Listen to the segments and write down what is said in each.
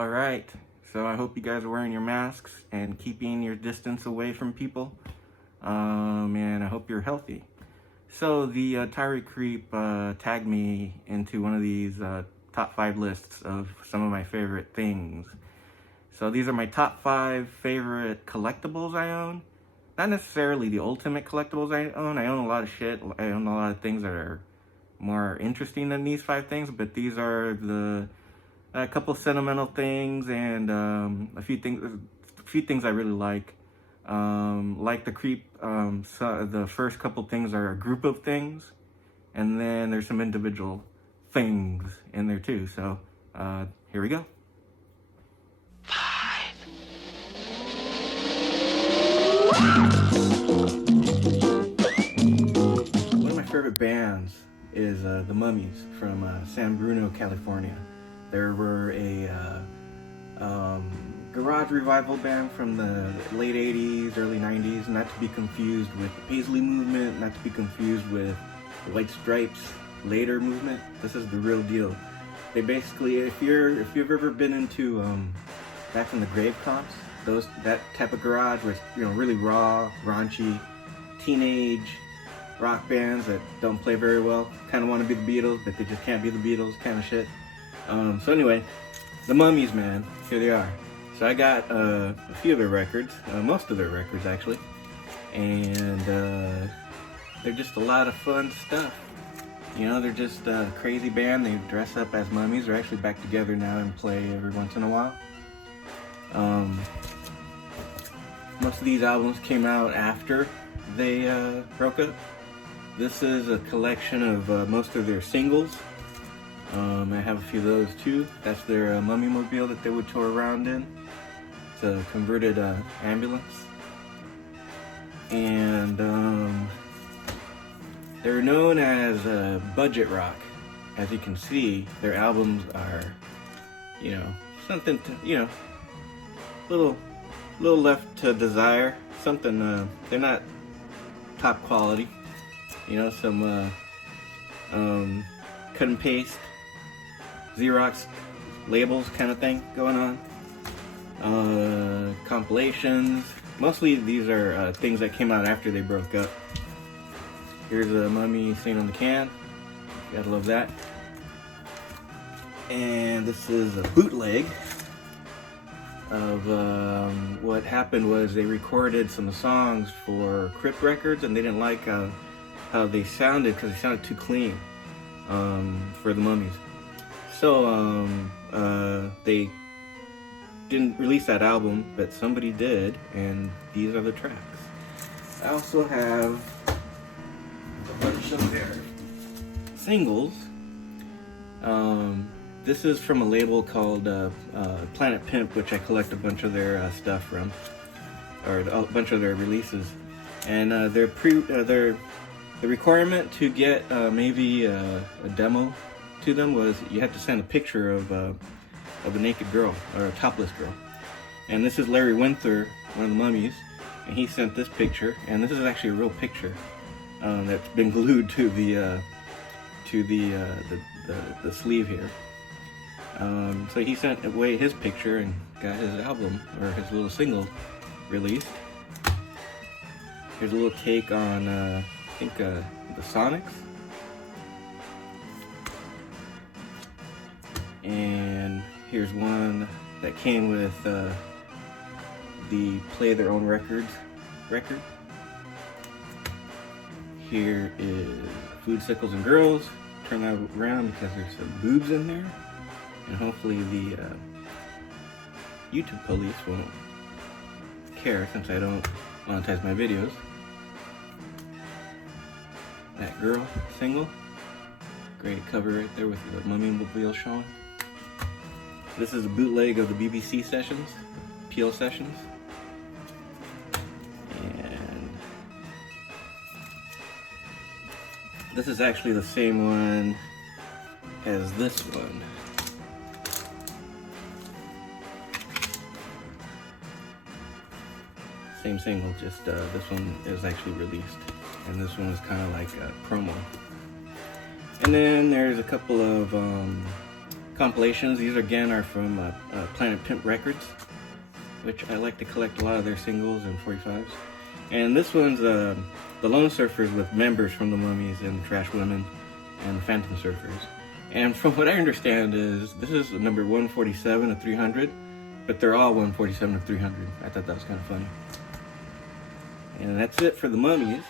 All right, so I hope you guys are wearing your masks and keeping your distance away from people. And I hope you're healthy. So the Atari Creep tagged me into one of these top 5 lists of some of my favorite things. So these are my top 5 favorite collectibles I own. Not necessarily the ultimate collectibles I own. I own a lot of shit. I own a lot of things that are more interesting than these 5 things, but these are a couple sentimental things and a few things I really like. Like the Creep, so the first couple things are a group of things, and then there's some individual things in there too. So here we go. 5. One of my favorite bands is the Mummies from San Bruno, California. There were a garage revival band from the late 80s, early 90s, not to be confused with the Paisley movement, not to be confused with the White Stripes later movement. This is the real deal. They basically, if you've ever been into back in the grave comps, that type of garage was, really raw, raunchy, teenage rock bands that don't play very well, kind of want to be the Beatles, but they just can't be the Beatles kind of shit. So anyway, the Mummies, man, here they are. So I got a few of their records, most of their records actually, and they're just a lot of fun stuff. They're just a crazy band. They dress up as mummies. They're actually back together now and play every once in a while. Most of these albums came out after they broke up. This is a collection of most of their singles. I have a few of those too. That's their mummy mobile that they would tour around in. It's a converted ambulance. And they're known as budget rock. As you can see, their albums are, something to, little left to desire. Something, they're not top quality. Some cut and paste, Xerox labels kind of thing going on. Compilations. Mostly these are things that came out after they broke up. Here's a mummy seen on the can. Gotta love that. And this is a bootleg of what happened was they recorded some songs for Crip Records and they didn't like how they sounded because they sounded too clean for the Mummies. So they didn't release that album, but somebody did, and these are the tracks. I also have a bunch of their singles. This is from a label called Planet Pimp, which I collect a bunch of their stuff from, or a bunch of their releases. And the requirement to get maybe a demo to them was you had to send a picture of a naked girl, or a topless girl. And this is Larry Winther, one of the Mummies, and he sent this picture, and this is actually a real picture that's been glued to the sleeve here. So he sent away his picture and got his album, or his little single, released. Here's a little take on, I think, the Sonics. And here's one that came with the Play Their Own record. Here is Food, Sickles, and Girls. Turn that around because there's some boobs in there. And hopefully the YouTube police won't care since I don't monetize my videos. That Girl single. Great cover right there with the mummy mobile showing. This is a bootleg of the BBC sessions, Peel sessions. And this is actually the same one as this one. Same single, just this one is actually released. And this one is kind of like a promo. And then there's a couple of compilations. These again are from Planet Pimp Records, which I like to collect a lot of their singles and 45s. And this one's the Lone Surfers with members from the Mummies and the Trash Women and the Phantom Surfers. And from what I understand is this is number 147 of 300, but they're all 147 of 300. I thought that was kind of funny. And that's it for the Mummies.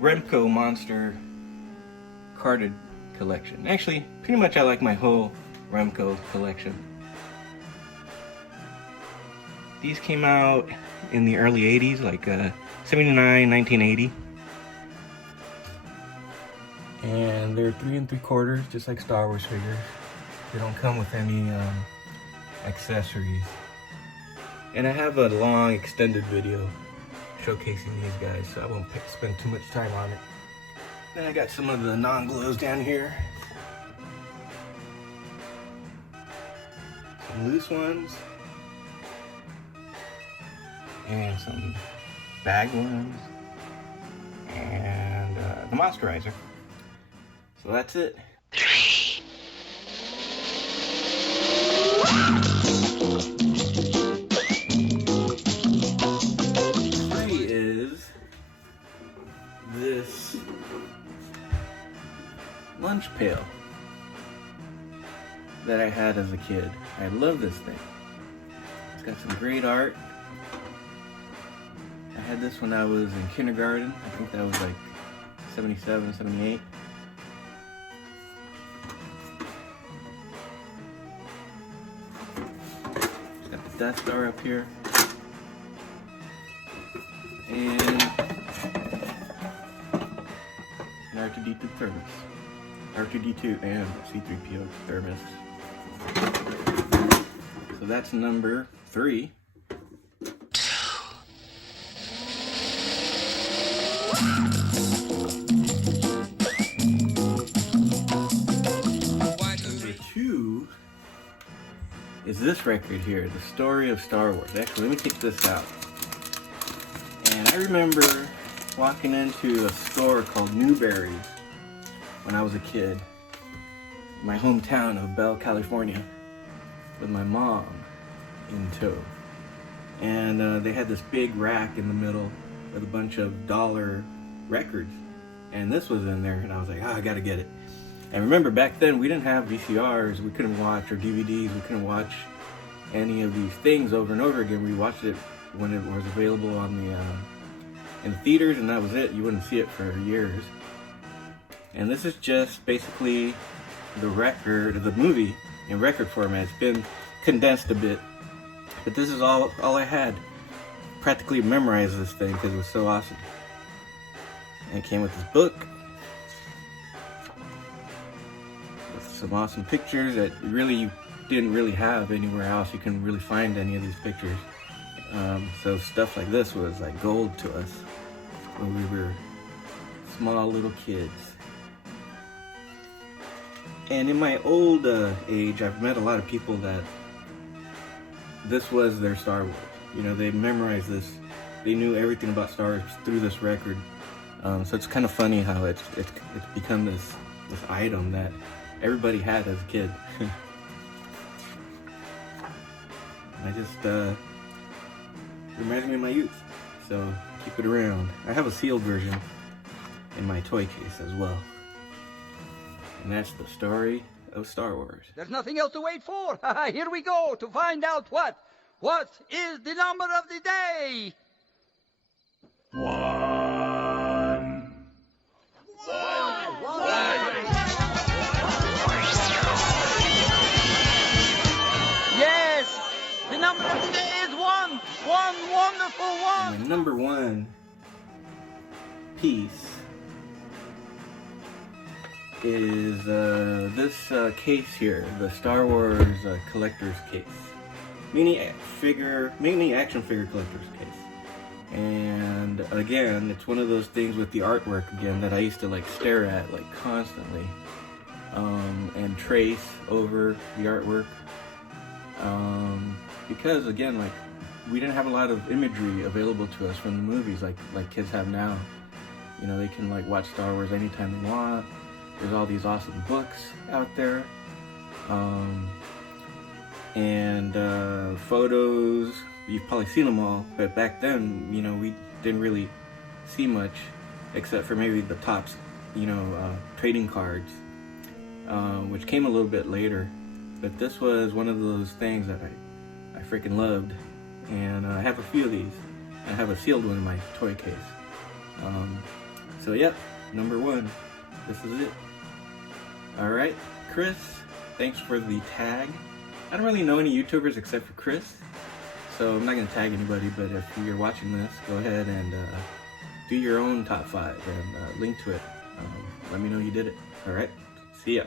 Ranko Monster carded collection. Actually, pretty much I like my whole Ranko collection. These came out in the early 80s, like 79, 1980. And they're 3 3/4, just like Star Wars figures. They don't come with any accessories. And I have a long extended video showcasing these guys, so I won't spend too much time on it. Then I got some of the non-glows down here. Some loose ones. And some bag ones. And the Monsterizer. So that's it. 3. Is this lunch pail that I had as a kid. I love this thing. It's got some great art. I had this when I was in kindergarten. I think that was like 77, 78. It's got the Death Star up here. And an R2-D2 thermos. R2-D2 and C-3PO thermos. So that's number 3. Number 2 is this record here, The Story of Star Wars. Actually, let me take this out. And I remember walking into a store called Newberry's when I was a kid, in my hometown of Bell, California, with my mom in tow. And they had this big rack in the middle with a bunch of dollar records. And this was in there, and I was like, oh, I gotta get it. And remember, back then, we didn't have VCRs, we couldn't watch, or DVDs, we couldn't watch any of these things over and over again. We watched it when it was available on the in theaters, and that was it. You wouldn't see it for years. And this is just basically the record, the movie in record format. It's been condensed a bit, but this is all I had. Practically memorized this thing because it was so awesome. And it came with this book with some awesome pictures that really you didn't really have anywhere else. You couldn't really find any of these pictures. So stuff like this was like gold to us when we were small little kids. And in my old age, I've met a lot of people that this was their Star Wars. You know, they memorized this. They knew everything about Star Wars through this record. So it's kind of funny how it's become this item that everybody had as a kid. I just reminds me of my youth, so keep it around. I have a sealed version in my toy case as well. And that's the story of Star Wars. There's nothing else to wait for. Here we go to find out what is the number of the day. 1. Yes, the number of the day is 1. 1 wonderful 1. And my number 1 piece is this case here, the Star Wars collector's case. Mini action figure collector's case. And again, it's one of those things with the artwork again that I used to like stare at like constantly and trace over the artwork. because again, like, we didn't have a lot of imagery available to us from the movies like kids have now. You know, they can like watch Star Wars anytime they want. There's all these awesome books out there, and photos. You've probably seen them all, but back then, you know, we didn't really see much except for maybe the tops, you know, trading cards, which came a little bit later. But this was one of those things that I freaking loved, and I have a few of these. I have a sealed one in my toy case. So yep, number 1. This is it. All right, Chris, thanks for the tag. I don't really know any YouTubers except for Chris, so I'm not gonna tag anybody. But if you're watching this, go ahead and do your own top 5 and link to it. Let me know you did it. All right, see ya.